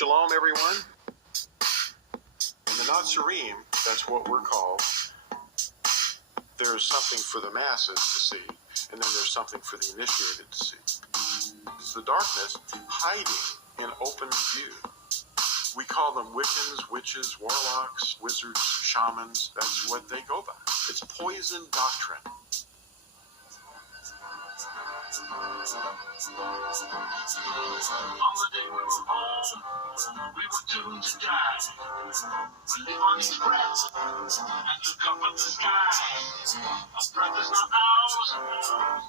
Shalom, everyone. In the Nazarene, that's what we're called. There's something for the masses to see, and then there's something for the initiated to see. It's the darkness hiding in open view. We call them Wiccans, witches, warlocks, wizards, shamans. That's what they go by. It's poison doctrine. On the day we were born, we were doomed to die. We live on these breaths and look up at the sky. Our breath is not ours,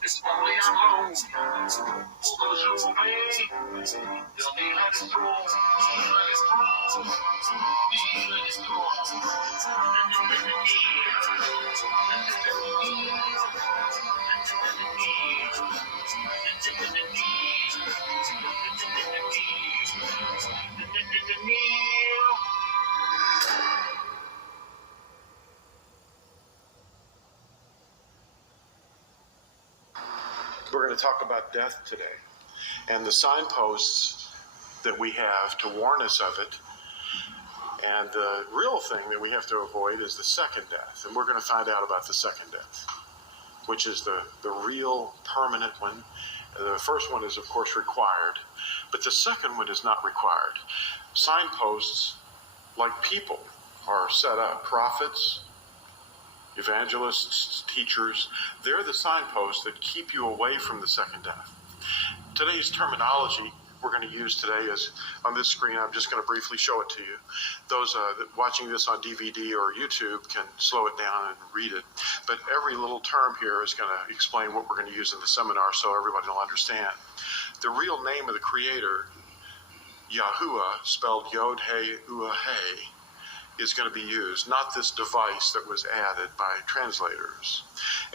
it's only our own. For those who obey, they'll kneel at his throne. Kneel at his throne. Kneel at his throne. We're going to talk about death today and the signposts that we have to warn us of it. And the real thing that we have to avoid is the second death. And we're going to find out about the second death, which is the real permanent one. The first one is, of course, required, but the second one is not required. Signposts, like people, are set up. Prophets, evangelists, teachers, they're the signposts that keep you away from the second death. Today's terminology we're going to use today is on this screen. I'm just going to briefly show it to you. Those watching this on DVD or YouTube can slow it down and read it. But every little term here is going to explain what we're going to use in the seminar so everybody will understand. The real name of the Creator, Yahuah, spelled Yod-He-Uah-He, is going to be used, not this device that was added by translators.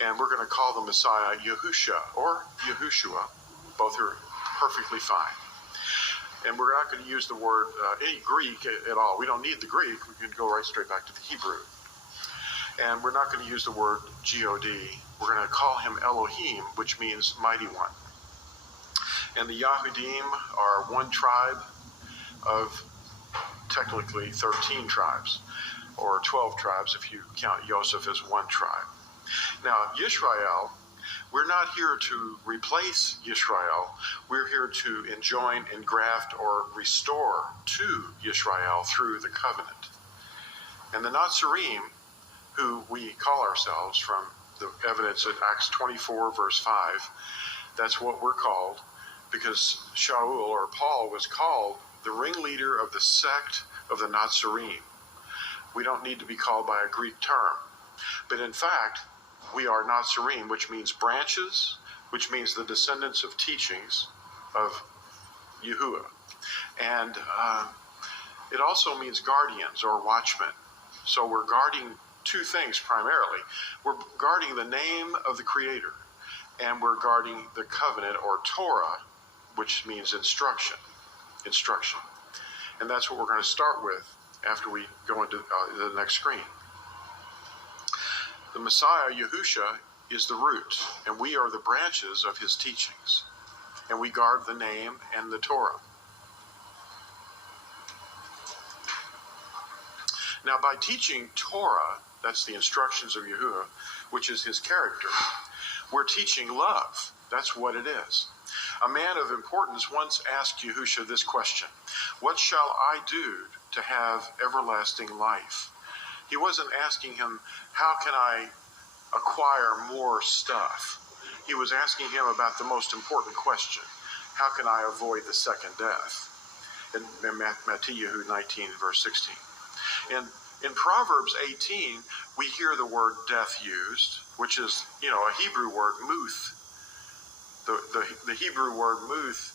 And we're going to call the Messiah Yahusha or Yahushua. Both are perfectly fine. And we're not going to use the word any Greek at all. We don't need the Greek. We can go right straight back to the Hebrew. And we're not going to use the word G-O-D. We're going to call him Elohim, which means mighty one. And the Yahudim are one tribe of technically 13 tribes, or 12 tribes if you count Joseph as one tribe. Now, Yisrael, we're not here to replace Yisrael. We're here to enjoin, engraft, or restore to Yisrael through the covenant. And the Nazarene, who we call ourselves from the evidence in Acts 24, verse 5, that's what we're called, because Shaul, or Paul, was called the ringleader of the sect of the Nazarene. We don't need to be called by a Greek term. But in fact, we are Nazarene, which means branches, which means the descendants of teachings of Yahuah. And it also means guardians or watchmen. So we're guarding two things primarily. We're guarding the name of the Creator, and we're guarding the covenant or Torah, which means instruction. And that's what we're going to start with after we go into the next screen. The Messiah, Yahusha, is the root, and we are the branches of his teachings. And we guard the name and the Torah. Now, by teaching Torah, that's the instructions of Yahuah, which is his character, we're teaching love. That's what it is. A man of importance once asked Yahusha this question: "What shall I do to have everlasting life?" He wasn't asking him, how can I acquire more stuff? He was asking him about the most important question: how can I avoid the second death? In Matthew 19, verse 16. In Proverbs 18, we hear the word death used, which is, a Hebrew word, muth. The Hebrew word muth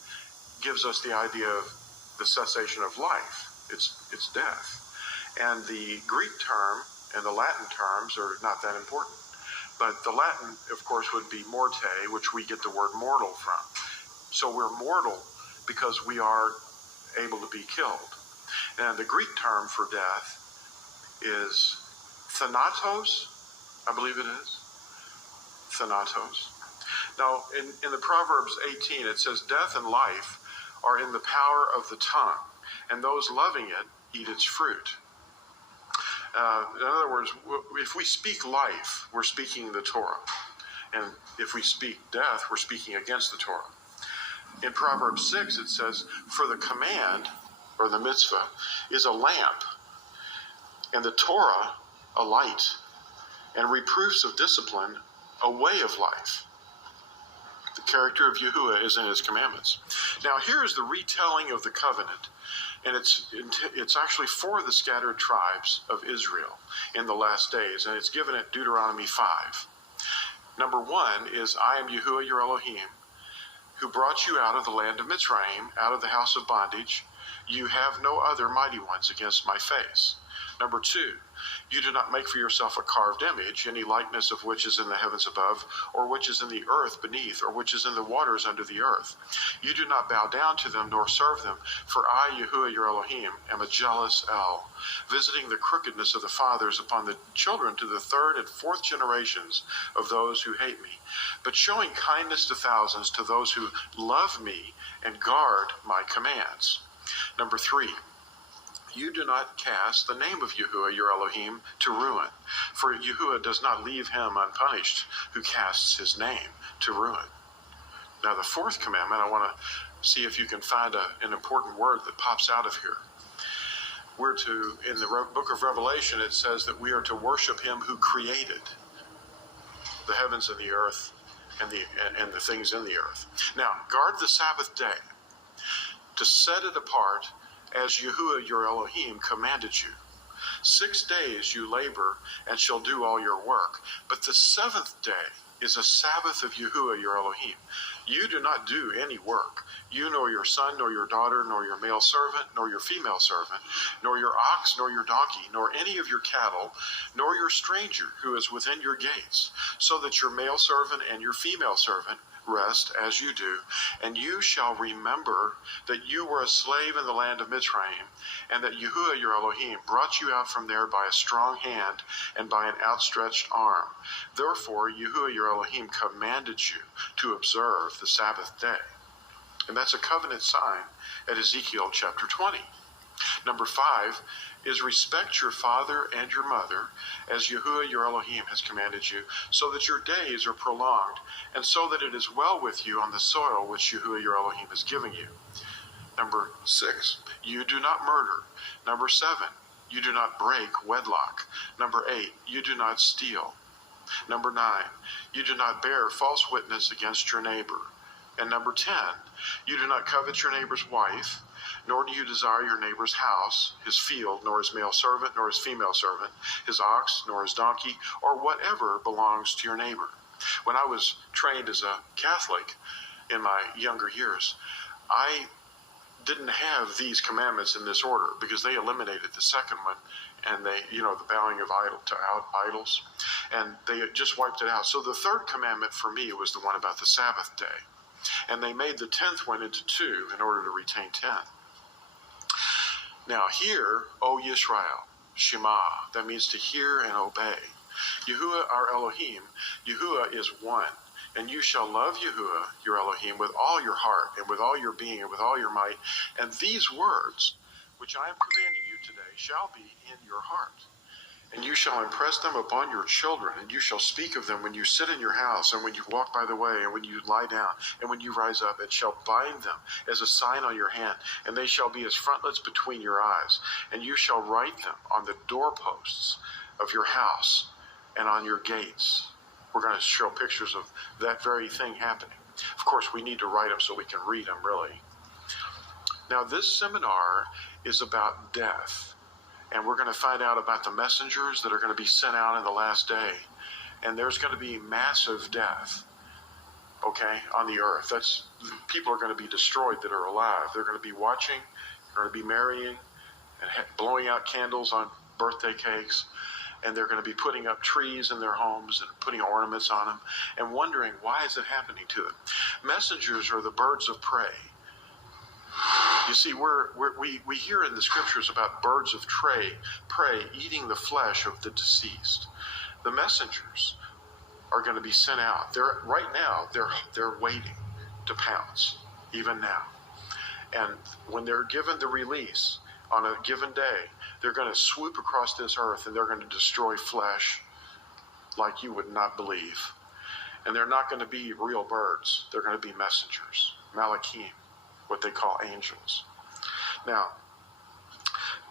gives us the idea of the cessation of life. It's death. And the Greek term and the Latin terms are not that important. But the Latin, of course, would be morte, which we get the word mortal from. So we're mortal because we are able to be killed. And the Greek term for death is thanatos, I believe it is. Thanatos. Now, in the Proverbs 18, it says, death and life are in the power of the tongue, and those loving it eat its fruit. In other words, if we speak life, we're speaking the Torah. And if we speak death, we're speaking against the Torah. In Proverbs 6, it says, for the command, or the mitzvah, is a lamp, and the Torah a light, and reproofs of discipline a way of life. The character of Yahuah is in his commandments. Now here is the retelling of the covenant, and it's actually for the scattered tribes of Israel in the last days, and it's given at Deuteronomy 5. Number 1 is, I am Yahuah your Elohim, who brought you out of the land of Mitzrayim, out of the house of bondage. You have no other mighty ones against my face. Number 2, you do not make for yourself a carved image, any likeness of which is in the heavens above, or which is in the earth beneath, or which is in the waters under the earth. You do not bow down to them, nor serve them, for I, Yahuah your Elohim, am a jealous El, visiting the crookedness of the fathers upon the children to the 3rd and 4th generations of those who hate me, but showing kindness to thousands to those who love me and guard my commands. Number 3, you do not cast the name of Yahuah your Elohim to ruin, for Yahuah does not leave him unpunished who casts his name to ruin. Now the 4th commandment, I want to see if you can find an important word that pops out of here. We're to, in the book of Revelation, it says that we are to worship him who created the heavens and the earth and the things in the earth. Now, guard the Sabbath day to set it apart as Yahuah your Elohim commanded you. 6 days you labor and shall do all your work, but the 7th day is a Sabbath of Yahuah your Elohim. You do not do any work, you nor your son, nor your daughter, nor your male servant, nor your female servant, nor your ox, nor your donkey, nor any of your cattle, nor your stranger who is within your gates, so that your male servant and your female servant rest as you do, and you shall remember that you were a slave in the land of Mitzrayim, and that Yahuah your Elohim brought you out from there by a strong hand and by an outstretched arm. Therefore Yahuah your Elohim commanded you to observe the Sabbath day. And that's a covenant sign at Ezekiel chapter 20. Number 5 is respect your father and your mother as Yahuah your Elohim has commanded you, so that your days are prolonged, and so that it is well with you on the soil which Yahuah your Elohim has given you. Number 6, you do not murder. Number 7, you do not break wedlock. Number 8, you do not steal. Number 9, you do not bear false witness against your neighbor. And number 10, you do not covet your neighbor's wife, nor do you desire your neighbor's house, his field, nor his male servant, nor his female servant, his ox, nor his donkey, or whatever belongs to your neighbor. When I was trained as a Catholic in my younger years, I didn't have these commandments in this order because they eliminated the second one, and they, the bowing of idols, and they just wiped it out. So the 3rd commandment for me was the one about the Sabbath day, and they made the 10th one into 2 in order to retain 10. Now hear, O Yisrael, Shema, that means to hear and obey. Yahuah our Elohim, Yahuah is one, and you shall love Yahuah your Elohim with all your heart, and with all your being, and with all your might. And these words, which I am commanding you today, shall be in your heart. And you shall impress them upon your children, and you shall speak of them when you sit in your house, and when you walk by the way, and when you lie down, and when you rise up, and shall bind them as a sign on your hand, and they shall be as frontlets between your eyes. And you shall write them on the doorposts of your house and on your gates. We're going to show pictures of that very thing happening. Of course, we need to write them so we can read them, really. Now, this seminar is about death. And we're going to find out about the messengers that are going to be sent out in the last day. And there's going to be massive death, on the earth. People are going to be destroyed that are alive. They're going to be watching, they're going to be marrying, and blowing out candles on birthday cakes. And they're going to be putting up trees in their homes and putting ornaments on them and wondering, why is it happening to them? Messengers are the birds of prey. You see, we hear in the scriptures about birds of prey eating the flesh of the deceased. The messengers are going to be sent out. Right now, they're waiting to pounce, even now. And when they're given the release on a given day, they're going to swoop across this earth and they're going to destroy flesh like you would not believe. And they're not going to be real birds. They're going to be messengers, malachim, what they call angels. Now,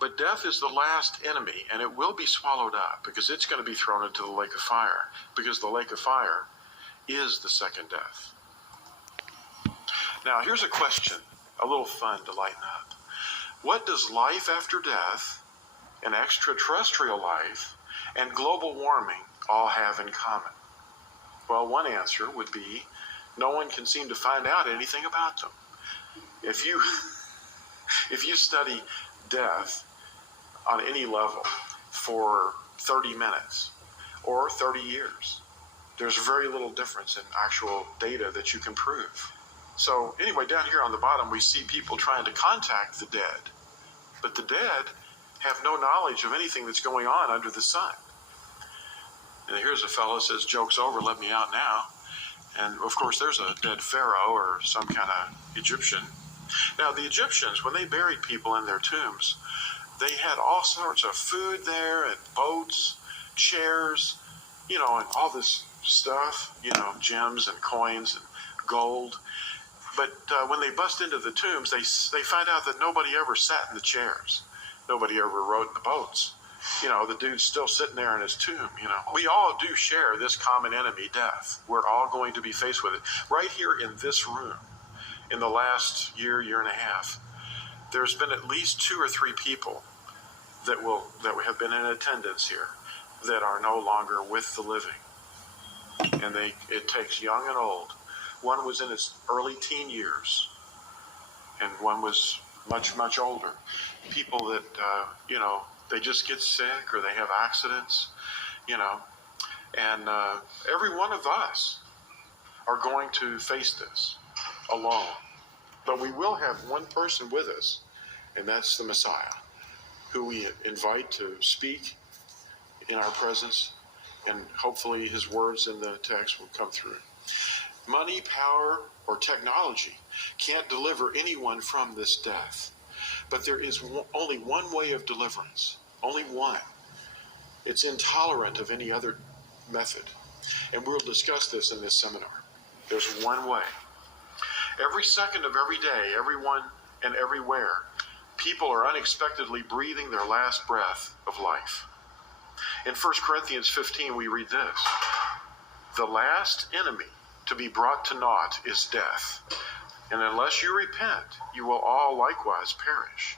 but death is the last enemy, and it will be swallowed up because it's going to be thrown into the lake of fire, because the lake of fire is the second death. Now, here's a question, a little fun to lighten up. What does life after death and extraterrestrial life and global warming all have in common? Well, one answer would be no one can seem to find out anything about them. If you study death on any level for 30 minutes or 30 years, there's very little difference in actual data that you can prove. So anyway, down here on the bottom, we see people trying to contact the dead. But the dead have no knowledge of anything that's going on under the sun. And here's a fellow that says, joke's over, let me out now. And of course, there's a dead pharaoh or some kind of Egyptian. Now, the Egyptians, when they buried people in their tombs, they had all sorts of food there and boats, chairs, and all this stuff, gems and coins and gold. But when they bust into the tombs, they find out that nobody ever sat in the chairs. Nobody ever rode in the boats. The dude's still sitting there in his tomb, We all do share this common enemy, death. We're all going to be faced with it. Right here in this room, in the last year and a half, there's been at least 2 or 3 people that have been in attendance here that are no longer with the living. And it takes young and old. One was in his early teen years, and one was much, much older. People that, they just get sick or they have accidents, and every one of us are going to face this alone. But we will have one person with us, and that's the Messiah, who we invite to speak in our presence, and hopefully his words in the text will come through. Money, power, or technology can't deliver anyone from this death. But there is only one way of deliverance. Only one. It's intolerant of any other method. And we'll discuss this in this seminar. There's one way. Every second of every day, everyone and everywhere, people are unexpectedly breathing their last breath of life. In 1 Corinthians 15, we read this. The last enemy to be brought to naught is death. And unless you repent, you will all likewise perish.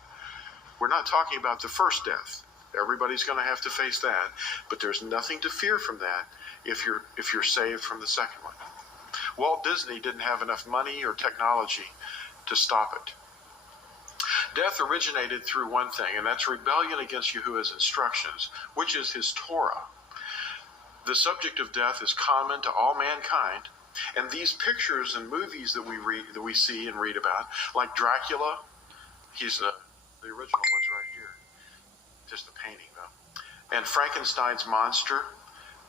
We're not talking about the first death. Everybody's going to have to face that. But there's nothing to fear from that if you're saved from the second one. Walt Disney didn't have enough money or technology to stop it. Death originated through one thing, and that's rebellion against Yahuah's instructions, which is his Torah. The subject of death is common to all mankind, and these pictures and movies that we see and read about, like Dracula, he's the original one's right here, just a painting though, and Frankenstein's monster,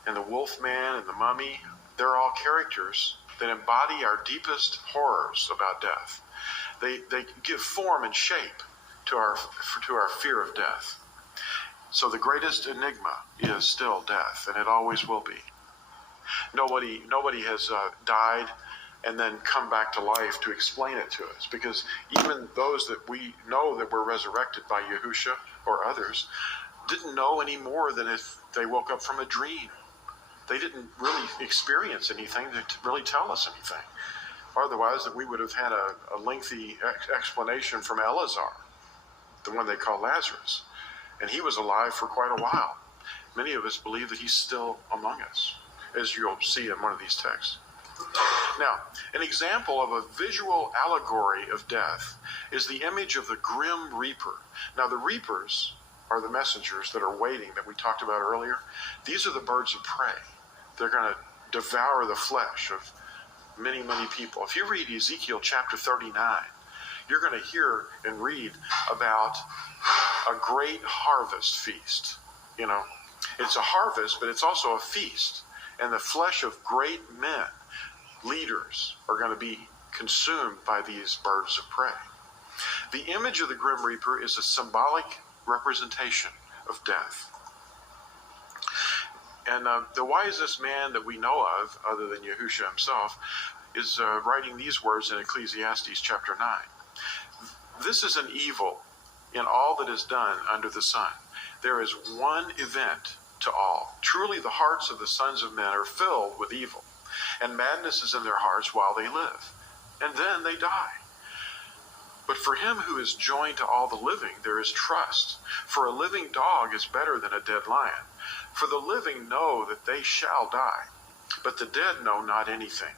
and the Wolfman and the Mummy, they're all characters that embody our deepest horrors about death. They give form and shape to our fear of death. So the greatest enigma is still death, and it always will be. Nobody has died and then come back to life to explain it to us, because even those that we know that were resurrected by Yahushua or others didn't know any more than if they woke up from a dream. They didn't really experience anything to really tell us anything. Otherwise, that we would have had a lengthy explanation from Eleazar, the one they call Lazarus. And he was alive for quite a while. Many of us believe that he's still among us, as you'll see in one of these texts. Now, an example of a visual allegory of death is the image of the grim reaper. Now, the reapers are the messengers that are waiting that we talked about earlier. These are the birds of prey. They're going to devour the flesh of many, many people. If you read Ezekiel chapter 39, you're going to hear and read about a great harvest feast. It's a harvest, but it's also a feast. And the flesh of great men, leaders, are going to be consumed by these birds of prey. The image of the Grim Reaper is a symbolic representation of death. And the wisest man that we know of, other than Yahushua himself, is writing these words in Ecclesiastes chapter 9. This is an evil in all that is done under the sun. There is one event to all. Truly the hearts of the sons of men are filled with evil, and madness is in their hearts while they live, and then they die. But for him who is joined to all the living, there is trust. For a living dog is better than a dead lion. For the living know that they shall die, but the dead know not anything,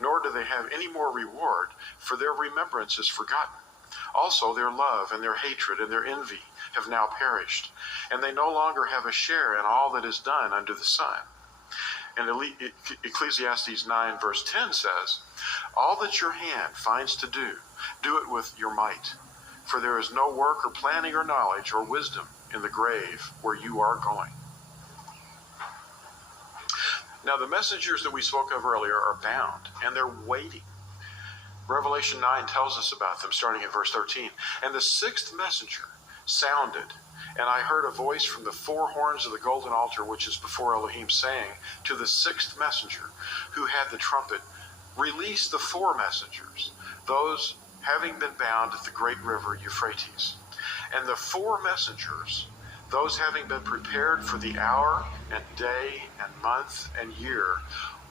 nor do they have any more reward, for their remembrance is forgotten. Also their love and their hatred and their envy have now perished, and they no longer have a share in all that is done under the sun. And Ecclesiastes 9 verse 10 says, all that your hand finds to do, do it with your might. For there is no work or planning or knowledge or wisdom in the grave where you are going. Now the messengers that we spoke of earlier are bound, and they're waiting. Revelation 9 tells us about them, starting at verse 13. And the sixth messenger sounded, and I heard a voice from the four horns of the golden altar, which is before Elohim, saying to the sixth messenger, who had the trumpet, release the four messengers, those having been bound at the great river Euphrates. And the four messengers, those having been prepared for the hour and day and month and year,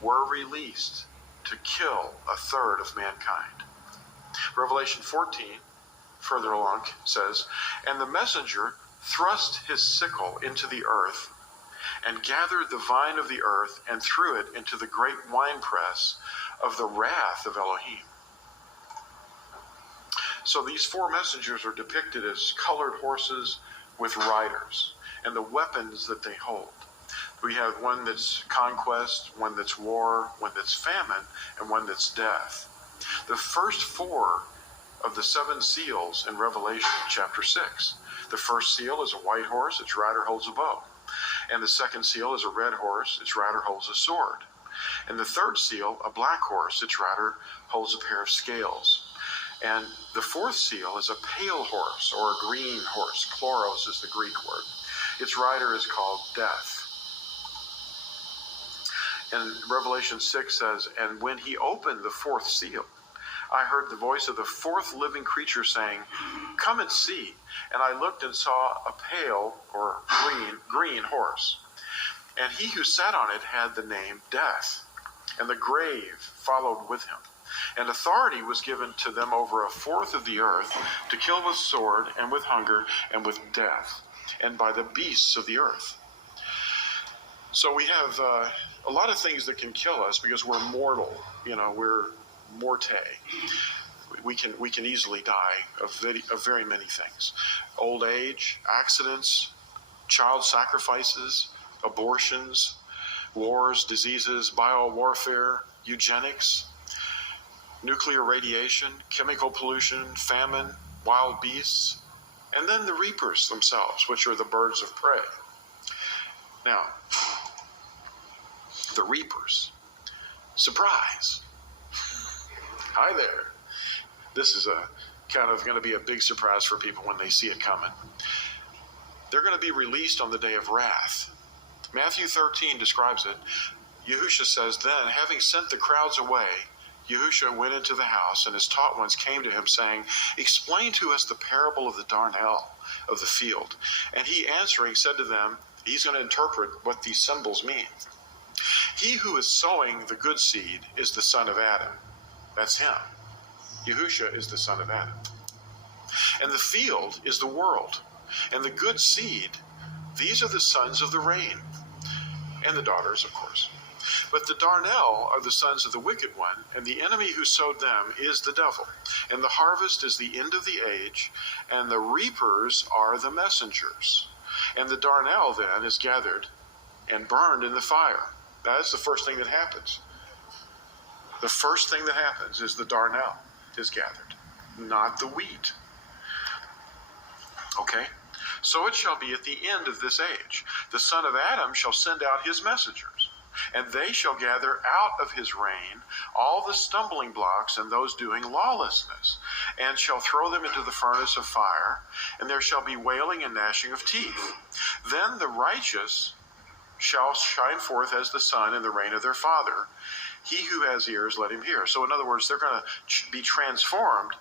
were released to kill a third of mankind. Revelation 14, further along, says, and the messenger thrust his sickle into the earth and gathered the vine of the earth and threw it into the great winepress of the wrath of Elohim. So these four messengers are depicted as colored horses with riders, and the weapons that they hold. We have one that's conquest, one that's war, one that's famine, and one that's death. The first four of the seven seals in Revelation chapter 6. The first seal is a white horse, its rider holds a bow. And the second seal is a red horse, its rider holds a sword. And the third seal, a black horse, its rider holds a pair of scales. And the fourth seal is a pale horse, or a green horse. Chloros is the Greek word. Its rider is called Death. And Revelation 6 says, and when he opened the fourth seal, I heard the voice of the fourth living creature saying, come and see. And I looked and saw a pale, or green horse. And he who sat on it had the name Death, and the grave followed with him. And authority was given to them over a fourth of the earth to kill with sword and with hunger and with death, and by the beasts of the earth. So we have a lot of things that can kill us because we're mortal. We're morte. We can easily die of very many things. Old age, accidents, child sacrifices, abortions, wars, diseases, biowarfare, eugenics, nuclear radiation, chemical pollution, famine, wild beasts, and then the reapers themselves, which are the birds of prey. Now, the reapers. Surprise. Hi there. This is kind of going to be a big surprise for people when they see it coming. They're going to be released on the day of wrath. Matthew 13 describes it. Yahushua says, then, having sent the crowds away, Yahushua went into the house, and his taught ones came to him, saying, explain to us the parable of the darnel of the field. And he answering said to them, he's going to interpret what these symbols mean. He who is sowing the good seed is the son of Adam. That's him. Yahushua is the son of Adam. And the field is the world. And the good seed, these are the sons of the rain. And the daughters, of course. But the darnel are the sons of the wicked one, and the enemy who sowed them is the devil. And the harvest is the end of the age, and the reapers are the messengers. And the darnel then is gathered and burned in the fire. That's the first thing that happens. The first thing that happens is the darnel is gathered, not the wheat. Okay? So it shall be at the end of this age. The son of Adam shall send out his messengers, And they shall gather out of his reign all the stumbling blocks and those doing lawlessness, and shall throw them into the furnace of fire, and there shall be wailing and gnashing of teeth. Then the righteous shall shine forth as the sun in the reign of their Father. He who has ears, let him hear. So in other words, they're going to be transformed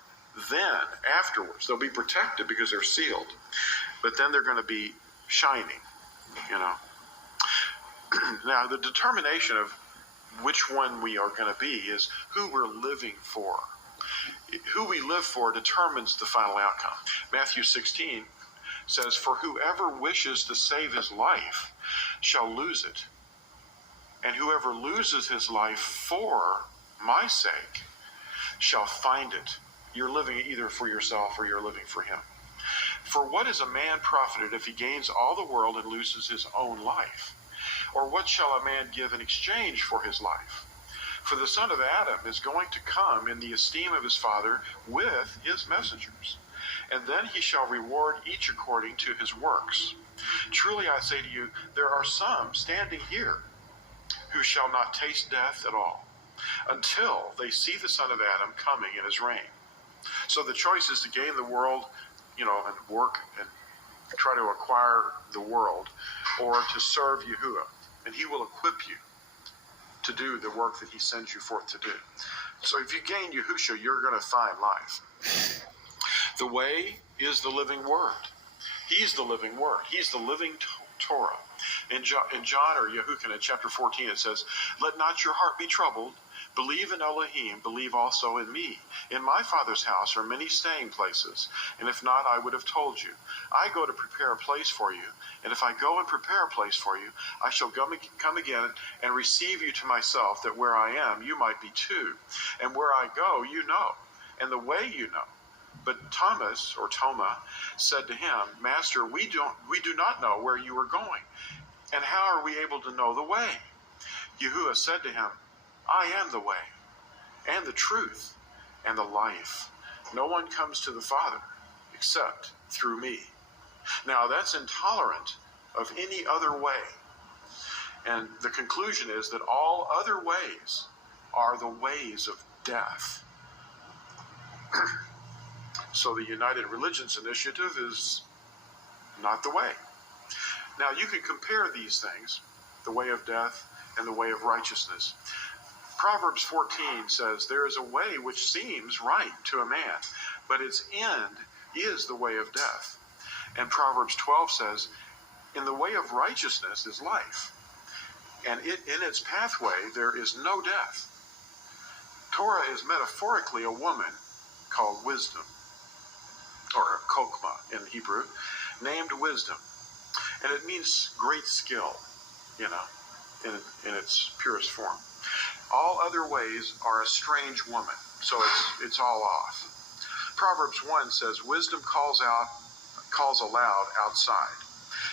then, afterwards. They'll be protected because they're sealed. But then they're going to be shining, you know. Now, the determination of which one we are going to be is who we're living for. Who we live for determines the final outcome. Matthew 16 says, "For whoever wishes to save his life shall lose it. And whoever loses his life for my sake shall find it." You're living either for yourself or you're living for him. "For what is a man profited if he gains all the world and loses his own life? Or what shall a man give in exchange for his life? For the Son of Adam is going to come in the esteem of his Father with his messengers. And then he shall reward each according to his works. Truly I say to you, there are some standing here who shall not taste death at all, until they see the Son of Adam coming in his reign." So the choice is to gain the world, you know, and work and try to acquire the world, or to serve Yahuah. And he will equip you to do the work that he sends you forth to do. So if you gain Yahushua, you're going to find life. The way is the living word. He's the living word. He's the living Torah. In John or Yahuah in chapter 14, it says, "Let not your heart be troubled. Believe in Elohim, believe also in me. In my Father's house are many staying places, and if not, I would have told you. I go to prepare a place for you, and if I go and prepare a place for you, I shall come again and receive you to myself, that where I am, you might be too. And where I go, you know, and the way you know." But Thomas, or Toma, said to him, "Master, we do not know where you are going, and how are we able to know the way?" Yahuah said to him, "I am the way, and the truth, and the life. No one comes to the Father except through me." Now that's intolerant of any other way. And the conclusion is that all other ways are the ways of death. So the United Religions Initiative is not the way. Now you can compare these things, the way of death and the way of righteousness. Proverbs 14 says, "There is a way which seems right to a man, but its end is the way of death." And Proverbs 12 says, "In the way of righteousness is life, and in its pathway there is no death." Torah is metaphorically a woman called wisdom, or kokma in Hebrew, named wisdom. And it means great skill, you know, in its purest form. All other ways are a strange woman, so it's all off. Proverbs 1 says, "Wisdom calls aloud outside.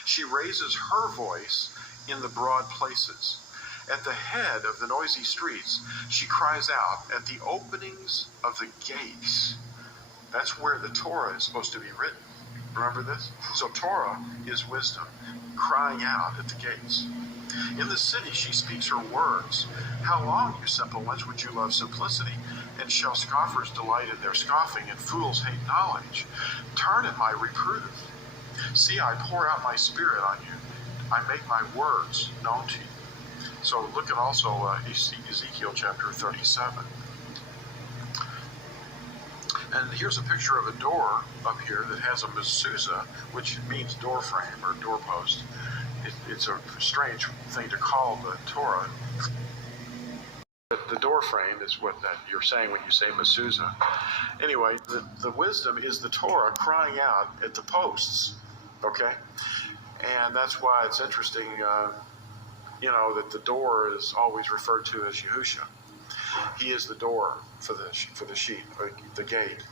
She raises her voice in the broad places. At the head of the noisy streets, she cries out at the openings of the gates." That's where the Torah is supposed to be written. Remember this? So Torah is wisdom, crying out at the gates. In the city she speaks her words. "How long, you simple ones, would you love simplicity? And shall scoffers delight in their scoffing, and fools hate knowledge? Turn at my reproof. See, I pour out my spirit on you. I make my words known to you." So look at also Ezekiel chapter 37. And here's a picture of a door up here that has a mezuzah, which means door frame or doorpost. It's a strange thing to call the Torah. The door frame is what that you're saying when you say mezuzah. Anyway, the wisdom is the Torah crying out at the posts. Okay? And that's why it's interesting, you know, that the door is always referred to as Yahushua. He is the door for the sheep, the gate.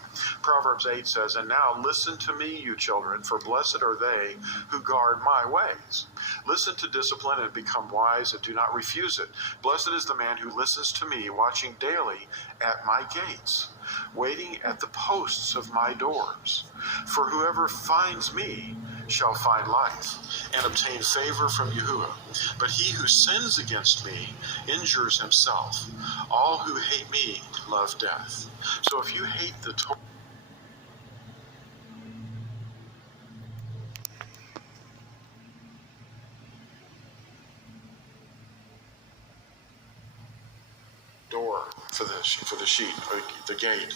Proverbs 8 says, "And now listen to me, you children, for blessed are they who guard my ways. Listen to discipline and become wise, and do not refuse it. Blessed is the man who listens to me, watching daily at my gates, waiting at the posts of my doors. For whoever finds me shall find life, and obtain favor from Yahuah. But he who sins against me injures himself. All who hate me love death. So if you hate the Torah, door for the sheep, the gate.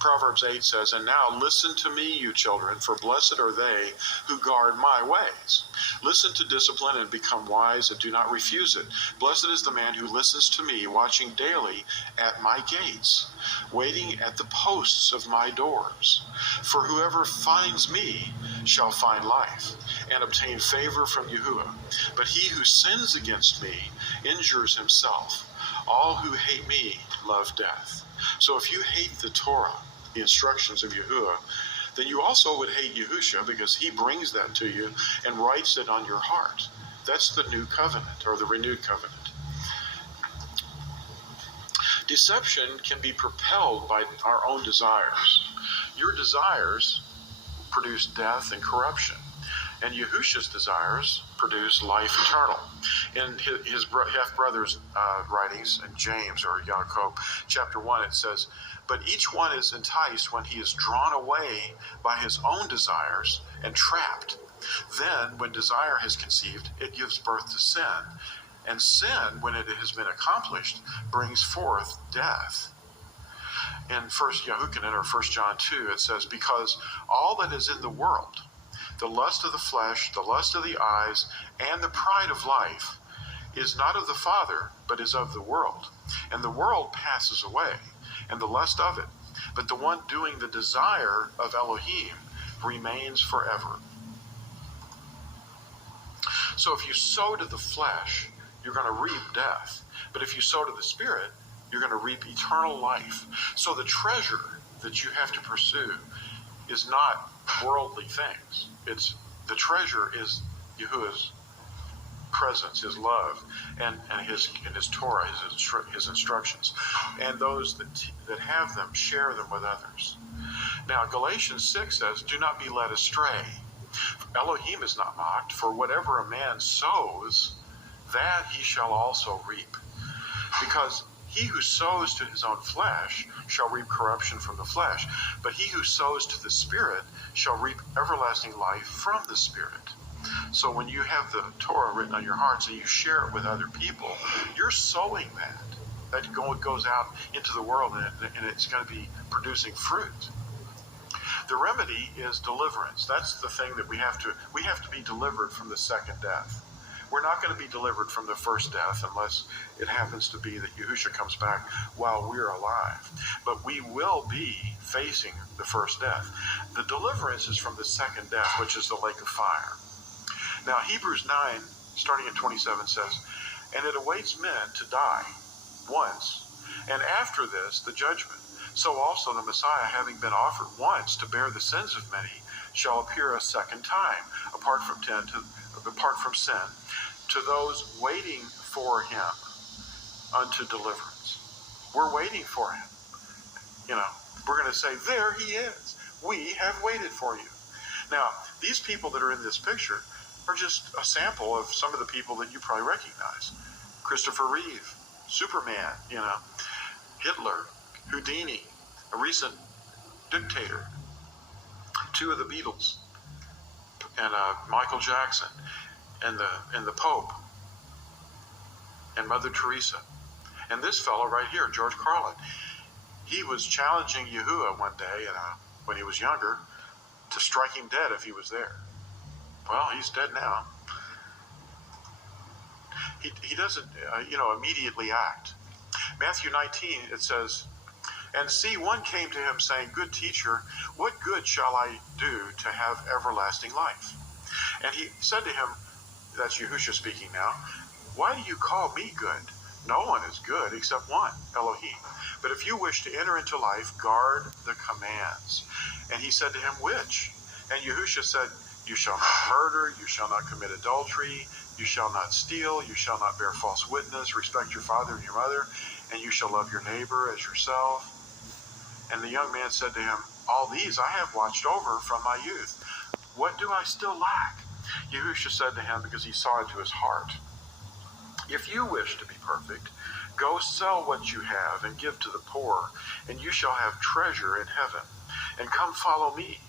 Proverbs 8 says, "And now listen to me, you children, for blessed are they who guard my ways. Listen to discipline and become wise, and do not refuse it. Blessed is the man who listens to me, watching daily at my gates, waiting at the posts of my doors. For whoever finds me shall find life, and obtain favor from Yahuah. But he who sins against me injures himself. All who hate me love death." So if you hate the Torah, the instructions of Yahuah, then you also would hate Yahusha, because he brings that to you and writes it on your heart. That's the new covenant, or the renewed covenant. Deception can be propelled by our own desires. Your desires produce death and corruption, and Yahusha's desires produce life eternal. In his half-brother's writings, in James or Yahuah, chapter 1, it says, "But each one is enticed when he is drawn away by his own desires and trapped. Then, when desire has conceived, it gives birth to sin. And sin, when it has been accomplished, brings forth death." In 1 Yahuah, or 1 John 2, it says, "Because all that is in the world, the lust of the flesh, the lust of the eyes, and the pride of life, is not of the Father, but is of the world. And the world passes away, and the lust of it. But the one doing the desire of Elohim remains forever." So if you sow to the flesh, you're going to reap death. But if you sow to the Spirit, you're going to reap eternal life. So the treasure that you have to pursue is not worldly things. The treasure is Yahuah's presence, his love, and his Torah, his instructions. And those that have them, share them with others. Now, Galatians 6 says, "Do not be led astray. Elohim is not mocked, for whatever a man sows, that he shall also reap. Because he who sows to his own flesh shall reap corruption from the flesh, but he who sows to the Spirit shall reap everlasting life from the Spirit." So when you have the Torah written on your hearts and you share it with other people, you're sowing that. That goes out into the world, and it's going to be producing fruit. The remedy is deliverance. That's the thing that we have to be delivered from the second death. We're not going to be delivered from the first death unless it happens to be that Yahusha comes back while we're alive. But we will be facing the first death. The deliverance is from the second death, which is the lake of fire. Now, Hebrews 9, starting at 27, says, "And it awaits men to die once, and after this the judgment. So also the Messiah, having been offered once to bear the sins of many, shall appear a second time, apart from sin, to those waiting for him unto deliverance." We're waiting for him. We're going to say, "There he is. We have waited for you." Now, these people that are in this picture are just a sample of some of the people that you probably recognize. Christopher Reeve, Superman, Hitler, Houdini, a recent dictator, two of the Beatles, and Michael Jackson, and the Pope, and Mother Teresa, and this fellow right here, George Carlin. He was challenging Yahuah one day, when he was younger, to strike him dead if he was there. Well, he's dead now. He doesn't, immediately act. Matthew 19, it says, "And see, one came to him saying, 'Good teacher, what good shall I do to have everlasting life?' And he said to him," that's Yahusha speaking now, "Why do you call me good? No one is good except one, Elohim. But if you wish to enter into life, guard the commands." And he said to him, "Which?" And Yahusha said, "You shall not murder, you shall not commit adultery, you shall not steal, you shall not bear false witness, respect your father and your mother, and you shall love your neighbor as yourself." And the young man said to him, "All these I have watched over from my youth. What do I still lack?" Yahushua said to him, because he saw into his heart, "If you wish to be perfect, go sell what you have and give to the poor, and you shall have treasure in heaven. And come follow me."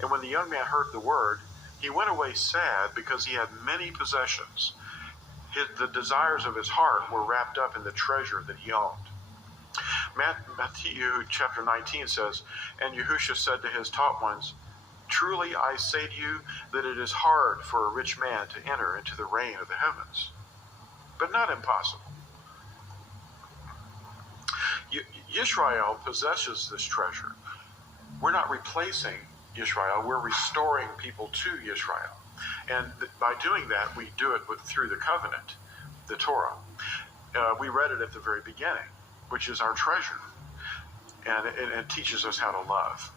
And when the young man heard the word, he went away sad because he had many possessions. The desires of his heart were wrapped up in the treasure that he owned. Matthew chapter 19 says, "And Yahushua said to his taught ones, Truly I say to you that it is hard for a rich man to enter into the reign of the heavens, but not impossible." Yisrael possesses this treasure. We're not replacing Yisrael, we're restoring people to Yisrael. And by doing that, we do it through the covenant, the Torah. We read it at the very beginning, which is our treasure. And it teaches us how to love.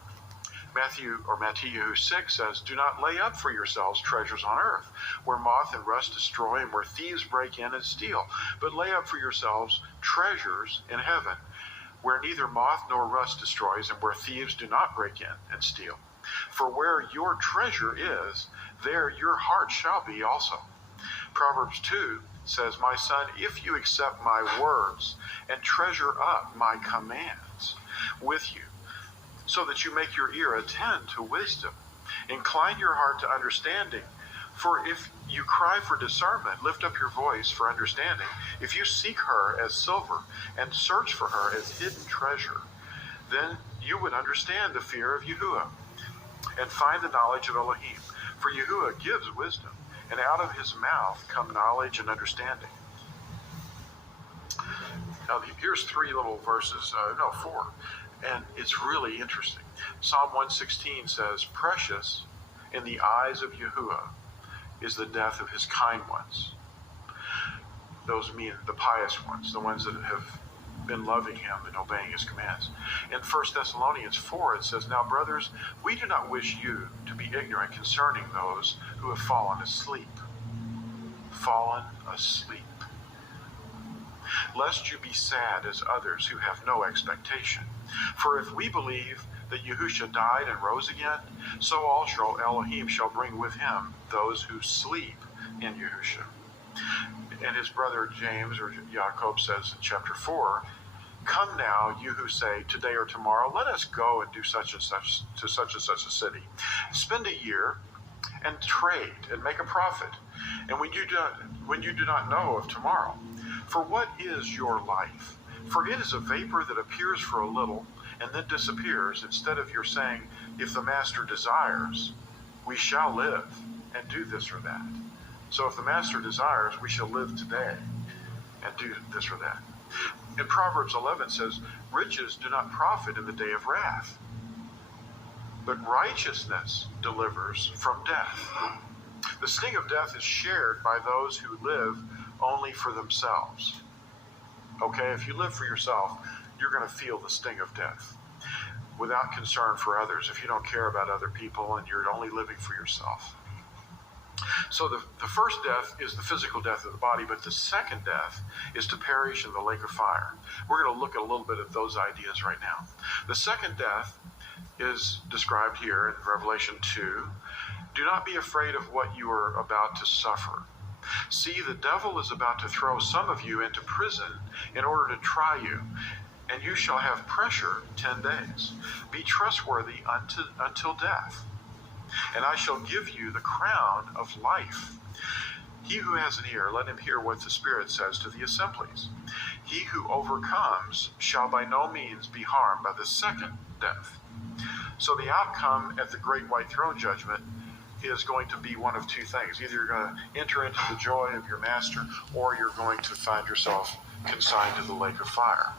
Matthew 6 says, "Do not lay up for yourselves treasures on earth, where moth and rust destroy and where thieves break in and steal. But lay up for yourselves treasures in heaven, where neither moth nor rust destroys and where thieves do not break in and steal. For where your treasure is, there your heart shall be also." Proverbs 2 says, "My son, if you accept my words and treasure up my commands with you, so that you make your ear attend to wisdom, incline your heart to understanding. For if you cry for discernment, lift up your voice for understanding. If you seek her as silver and search for her as hidden treasure, then you would understand the fear of Yahuah and find the knowledge of Elohim. For Yahuah gives wisdom, and out of his mouth come knowledge and understanding." Now, here's three little verses, four. And it's really interesting. Psalm 116 says, "Precious in the eyes of Yahuah is the death of his kind ones." Those mean the pious ones, the ones that have been loving him and obeying his commands. In 1 Thessalonians 4, it says, "Now, brothers, we do not wish you to be ignorant concerning those who have fallen asleep." Fallen asleep. "Lest you be sad as others who have no expectation. For if we believe that Yahushua died and rose again, so also Elohim shall bring with him those who sleep in Yahushua." And his brother James, or Jacob, says in chapter 4, "Come now, you who say, today or tomorrow, let us go and do such and such to such and such a city. Spend a year and trade and make a profit. And when you do not know of tomorrow, for what is your life? For it is a vapor that appears for a little and then disappears, instead of your saying, if the master desires, we shall live and do this or that." So if the master desires, we shall live today and do this or that. And Proverbs 11 says, "Riches do not profit in the day of wrath, but righteousness delivers from death." The sting of death is shared by those who live only for themselves. Okay, if you live for yourself, you're going to feel the sting of death without concern for others, if you don't care about other people and you're only living for yourself. So the first death is the physical death of the body, but the second death is to perish in the lake of fire. We're going to look at a little bit at those ideas right now. The second death is described here in Revelation 2. "Do not be afraid of what you are about to suffer. See, the devil is about to throw some of you into prison in order to try you, and you shall have pressure 10 days. Be trustworthy until death, and I shall give you the crown of life. He who has an ear, let him hear what the Spirit says to the assemblies. He who overcomes shall by no means be harmed by the second death." So the outcome at the great white throne judgment is going to be one of two things. Either you're going to enter into the joy of your master, or you're going to find yourself consigned to the lake of fire.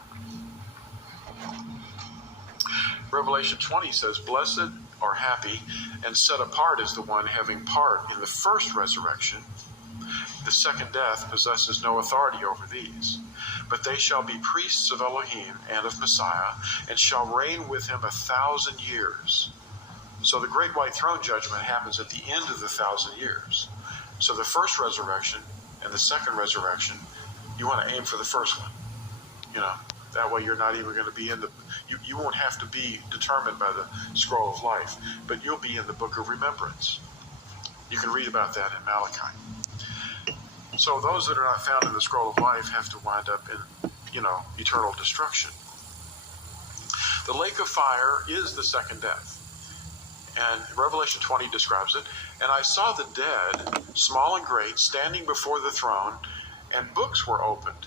Revelation 20 says, "Blessed or happy and set apart is the one having part in the first resurrection. The second death possesses no authority over these, but they shall be priests of Elohim and of Messiah, and shall reign with him 1,000 years." So the great white throne judgment happens at the end of the 1,000 years. So the first resurrection and the second resurrection, you want to aim for the first one. That way you're not even going to be in you won't have to be determined by the scroll of life, but you'll be in the book of remembrance. You can read about that in Malachi. So those that are not found in the scroll of life have to wind up in, eternal destruction. The lake of fire is the second death. And Revelation 20 describes it. And I saw the dead, small and great, standing before the throne, and books were opened.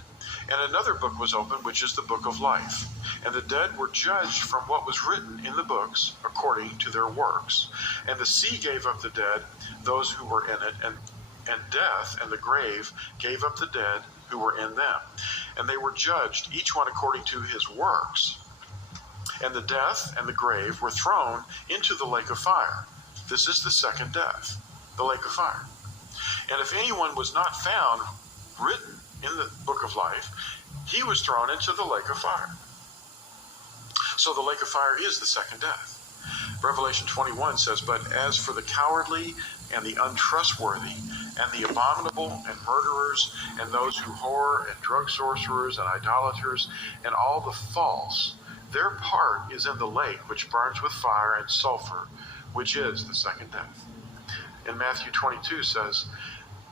And another book was opened, which is the book of life. And the dead were judged from what was written in the books according to their works. And the sea gave up the dead, those who were in it, and death and the grave gave up the dead who were in them. And they were judged, each one according to his works. And the death and the grave were thrown into the lake of fire. This is the second death, the lake of fire. And if anyone was not found written in the book of life, he was thrown into the lake of fire. So the lake of fire is the second death. Revelation 21 says, but as for the cowardly and the untrustworthy and the abominable and murderers and those who whore and drug sorcerers and idolaters and all the false, their part is in the lake which burns with fire and sulfur, which is the second death. And Matthew 22 says,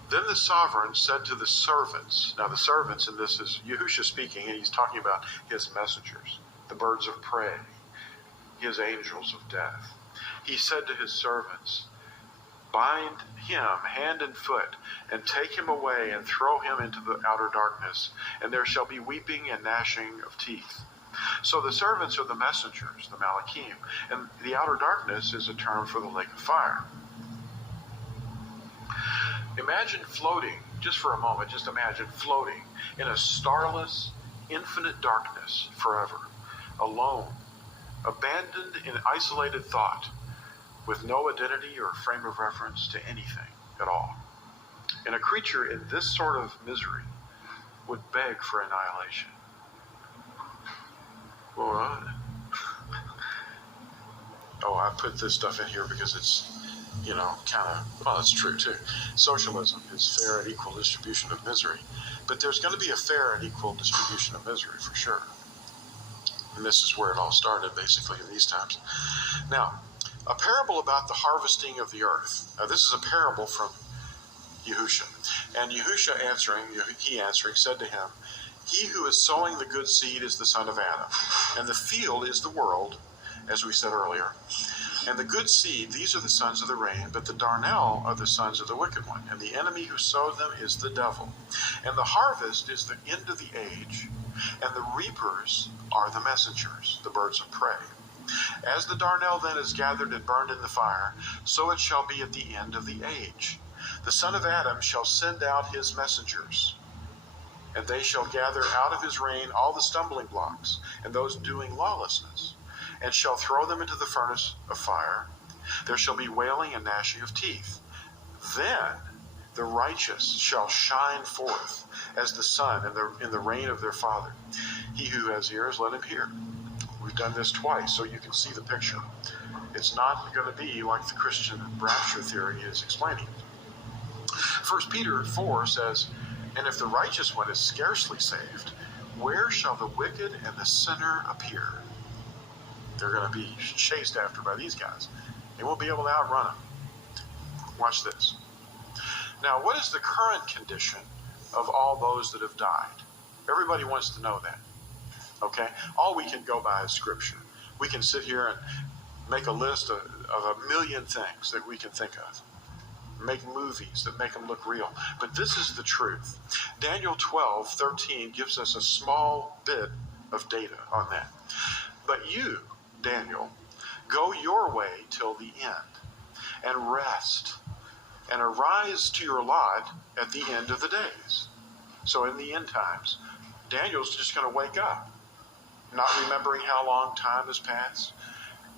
then the sovereign said to the servants, now the servants, and this is Yahuah speaking, and he's talking about his messengers, the birds of prey, his angels of death. He said to his servants, bind him hand and foot, and take him away and throw him into the outer darkness, and there shall be weeping and gnashing of teeth. So the servants are the messengers, the Malachim, and the outer darkness is a term for the lake of fire. Imagine floating, just for a moment, just imagine floating in a starless, infinite darkness forever, alone, abandoned in isolated thought, with no identity or frame of reference to anything at all. And a creature in this sort of misery would beg for annihilation. Well, I put this stuff in here because it's, it's true too. Socialism is fair and equal distribution of misery. But there's going to be a fair and equal distribution of misery for sure. And this is where it all started, basically, in these times. Now, a parable about the harvesting of the earth. Now, this is a parable from Yahuah. And Yahuah answering said to him, he who is sowing the good seed is the son of Adam, and the field is the world, as we said earlier. And the good seed, these are the sons of the rain, but the darnel are the sons of the wicked one, and the enemy who sowed them is the devil. And the harvest is the end of the age, and the reapers are the messengers, the birds of prey. As the darnel then is gathered and burned in the fire, so it shall be at the end of the age. The son of Adam shall send out his messengers, and they shall gather out of his reign all the stumbling blocks, and those doing lawlessness, and shall throw them into the furnace of fire. There shall be wailing and gnashing of teeth. Then the righteous shall shine forth as the sun in the reign of their Father. He who has ears, let him hear. We've done this twice, so you can see the picture. It's not going to be like the Christian rapture theory is explaining. 1 Peter 4 says, and if the righteous one is scarcely saved, where shall the wicked and the sinner appear? They're going to be chased after by these guys. They won't be able to outrun them. Watch this. Now, what is the current condition of all those that have died? Everybody wants to know that. Okay? All we can go by is Scripture. We can sit here and make a list of a million things that we can think of. Make movies that make them look real. But this is the truth. Daniel 12:13 gives us a small bit of data on that. But you, Daniel, go your way till the end, and rest, and arise to your lot at the end of the days. So in the end times, Daniel's just going to wake up, not remembering how long time has passed.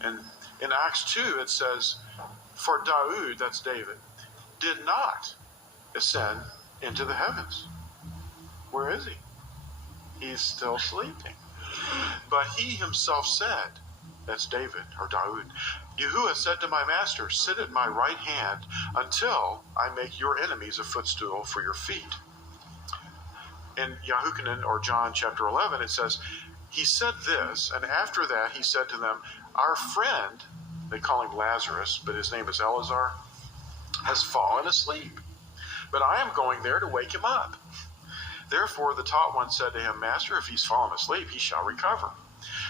And in Acts 2, it says, for Daud, that's David, did not ascend into the heavens. Where is he? He's still sleeping. But he himself said, that's David or Daud, Yahuah said to my master, sit at my right hand until I make your enemies a footstool for your feet. In Yahuah or John chapter 11, it says, he said this, and after that he said to them, our friend, they call him Lazarus, but his name is Eleazar, has fallen asleep, but I am going there to wake him up." Therefore the taught one said to him, "Master, if he's fallen asleep, he shall recover."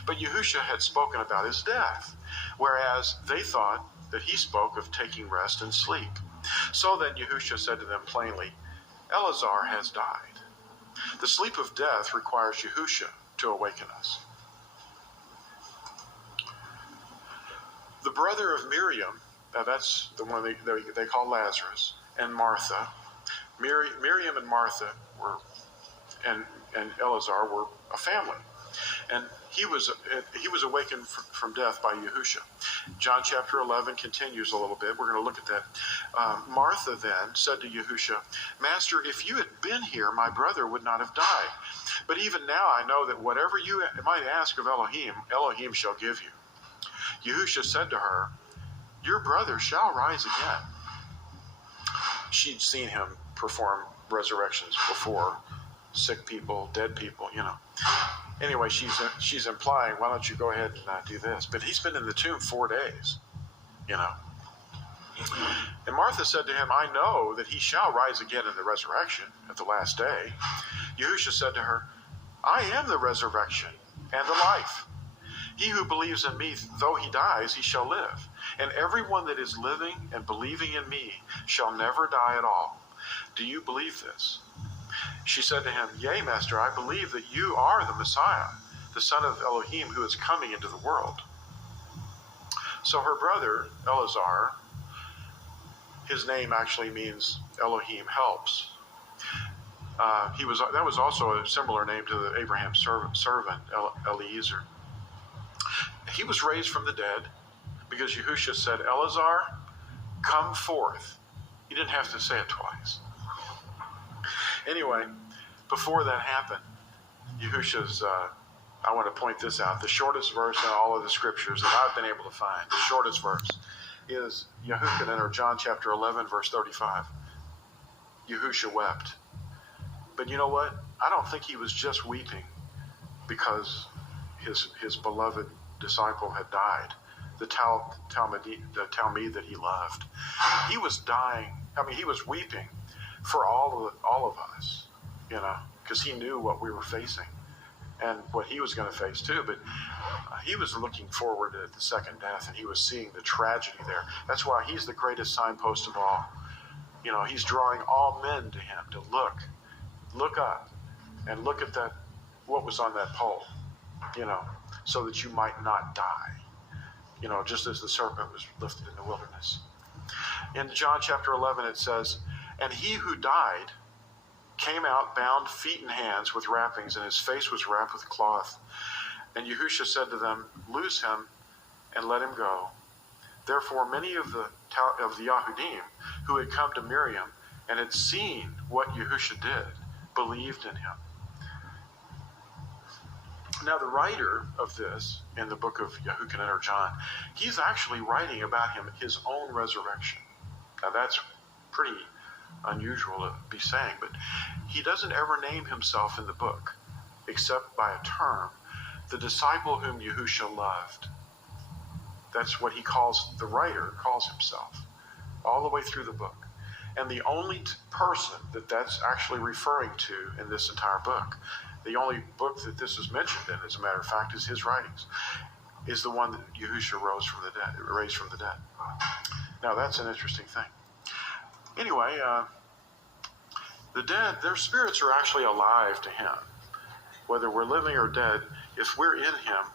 But Yahushua had spoken about his death, whereas they thought that he spoke of taking rest and sleep. So then Yahushua said to them plainly, "Eleazar has died. The sleep of death requires Yahushua to awaken us." The brother of Miriam, that's the one they call Lazarus, and Martha. Miriam and Martha were, and Eleazar were a family. And he was awakened from death by Yahushua. John chapter 11 continues a little bit. We're going to look at that. Martha then said to Yahushua, "Master, if you had been here, my brother would not have died. But even now I know that whatever you might ask of Elohim, Elohim shall give you." Yahushua said to her, "Your brother shall rise again." She'd seen him perform resurrections before, sick people, dead people, Anyway, she's implying, why don't you go ahead and do this? But he's been in the tomb 4 days, And Martha said to him, "I know that he shall rise again in the resurrection at the last day." Yahushua said to her, "I am the resurrection and the life. He who believes in me, though he dies, he shall live. And everyone that is living and believing in me shall never die at all. Do you believe this?" She said to him, "Yea, Master, I believe that you are the Messiah, the Son of Elohim, who is coming into the world." So her brother, Eleazar, his name actually means Elohim helps. That was also a similar name to the Abraham's servant, Eliezer. He was raised from the dead because Yahushua said, "Eleazar, come forth." He didn't have to say it twice. Anyway, before that happened, Yahushua's, I want to point this out, the shortest verse in all of the scriptures that I've been able to find, the shortest verse, is Yahushua, or John chapter 11, verse 35. Yahushua wept. But you know what? I don't think he was just weeping because his beloved disciple had died, the Talmud that he loved. He was dying. He was weeping for all of us, because he knew what we were facing and what he was going to face too. But he was looking forward to the second death, and he was seeing the tragedy there. That's why he's the greatest signpost of all. He's drawing all men to him to look up and look at that, what was on that pole, so that you might not die, just as the serpent was lifted in the wilderness. In John chapter 11, it says, "And he who died came out bound feet and hands with wrappings, and his face was wrapped with cloth. And Yahushua said to them, Loose him and let him go. Therefore many of the Yahudim who had come to Miriam and had seen what Yahushua did believed in him." Now the writer of this, in the book of Yahuah or John, he's actually writing about his own resurrection. Now that's pretty unusual to be saying, but he doesn't ever name himself in the book, except by a term, the disciple whom Yahushua loved. That's what the writer calls himself, all the way through the book. And the only person that's actually referring to in this entire book, the only book that this is mentioned in, as a matter of fact, is his writings, is the one that Yahushua raised from the dead. Now that's an interesting thing. Anyway, the dead, their spirits are actually alive to him. Whether we're living or dead, if we're in him,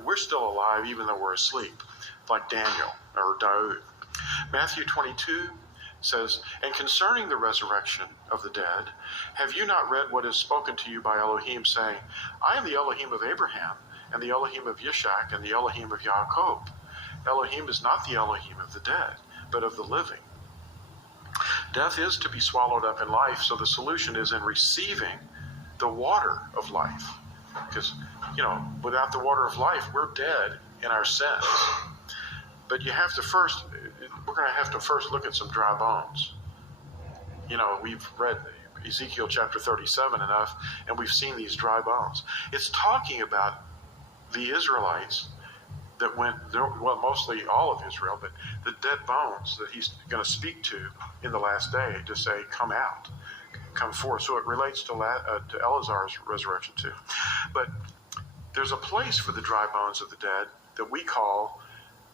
we're still alive even though we're asleep, like Daniel or Daud. Matthew 22 says, "And concerning the resurrection of the dead, have you not read what is spoken to you by Elohim, saying, I am the Elohim of Abraham, and the Elohim of Yishak, and the Elohim of Yaakov. Elohim is not the Elohim of the dead, but of the living." Death is to be swallowed up in life, so the solution is in receiving the water of life. Because, without the water of life, we're dead in our sins. But we're going to have to first look at some dry bones. We've read Ezekiel chapter 37 enough, and we've seen these dry bones. It's talking about the Israelites that went, well, mostly all of Israel, but the dead bones that he's going to speak to in the last day to say, come out, come forth. So it relates to Eleazar's resurrection too. But there's a place for the dry bones of the dead that we call